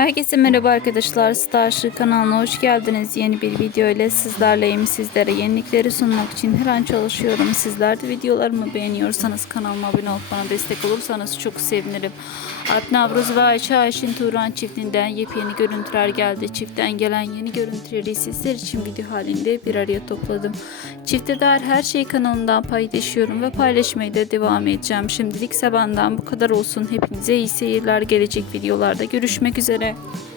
Herkese merhaba arkadaşlar. Starship kanalına hoş geldiniz. Yeni bir video ile sizlerleyim. Sizlere yenilikleri sunmak için her an çalışıyorum. Sizler de videolarımı beğeniyorsanız kanalıma abone olup bana destek olursanız çok sevinirim. Alp Navruz ve Ayşe Ayşin Turan çiftinden yepyeni görüntüler geldi. Çiftten gelen yeni görüntüleri sizler için video halinde bir araya topladım. Çifte dair her şeyi kanalımdan paylaşıyorum ve paylaşmaya da devam edeceğim. Şimdilik benden bu kadar olsun. Hepinize iyi seyirler. Gelecek videolarda görüşmek üzere. Okay.